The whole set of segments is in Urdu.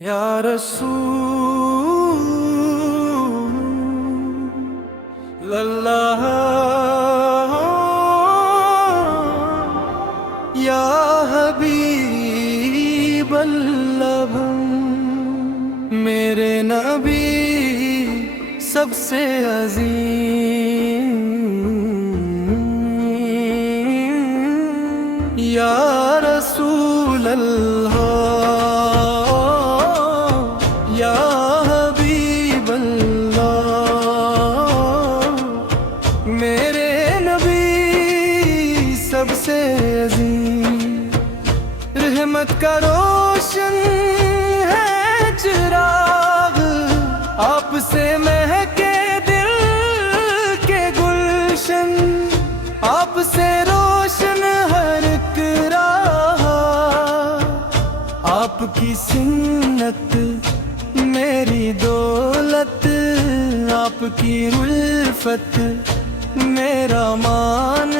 یا رسول اللہ، یا حبیب اللہ، میرے نبی سب سے عظیم، یا رسول اللہ، یا حبیب اللہ، میرے نبی سب سے عظیم، رحمت کا روشن ہے چراغ، آپ سے مہکے دل کے گلشن، آپ سے روشن ہر ایک راہ، آپ کی سنت میری دولت، آپ کی الفت میرا مان،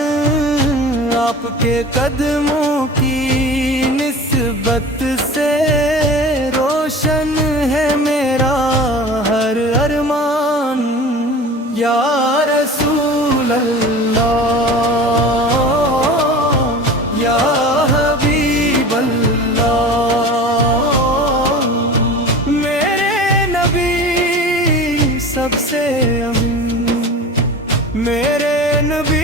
آپ کے قدموں کی نسبت سے روشن ہے میرا ہر ارمان، یا رسول اللہ، یا حبیب اللہ، میرے نبی سب سے امین، میرے نبی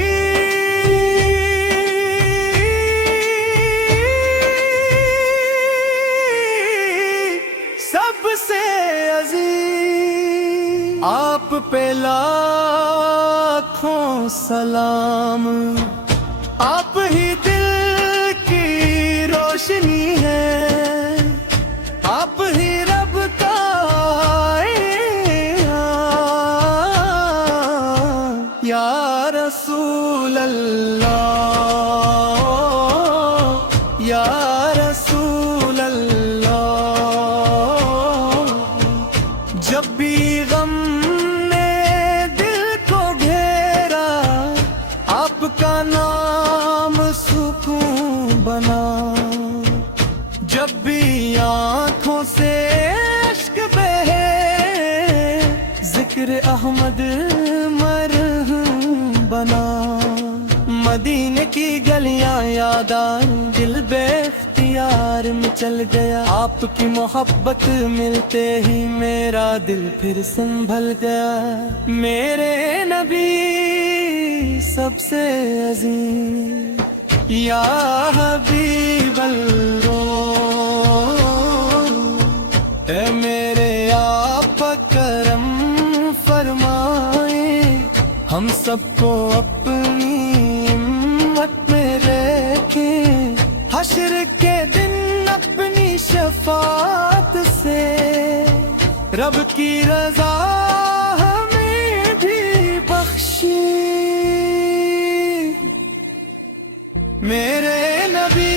سب سے عظیم، آپ پہ لاکھوں سلام، آپ ہی دل کی روشنی ہے، آپ ہی رب کا ایان، یا رسول اللہ، یا رسول اللہ، جب بھی غم نے دل کو گھیرا، آپ کا نام سکون بنا، جب بھی آنکھوں سے اشک بہے، ذکر احمد مرہم بنا، مدینے کی گلیاں یاد آئیں، دل بے اختیار میں چل گیا، آپ کی محبت ملتے ہی میرا دل پھر سنبھل گیا، میرے نبی سب سے عظیم، یا حبیب اللہ، اے میرے آقا کرم فرمائیں، ہم سب کو اپنی امت میں رکھیں، حشر کے دن اپنی شفاعت سے رب کی رضا ہمیں بھی بخشی، میرے نبی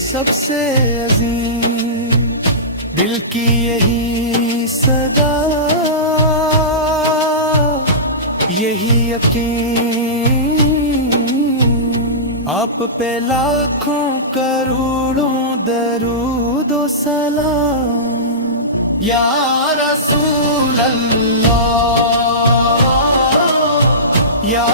سب سے عظیم، دل کی یہی صدا، یہی یقین، آپ پہ لاکھوں کروڑوں درود و سلام، یا رسول اللہ، یا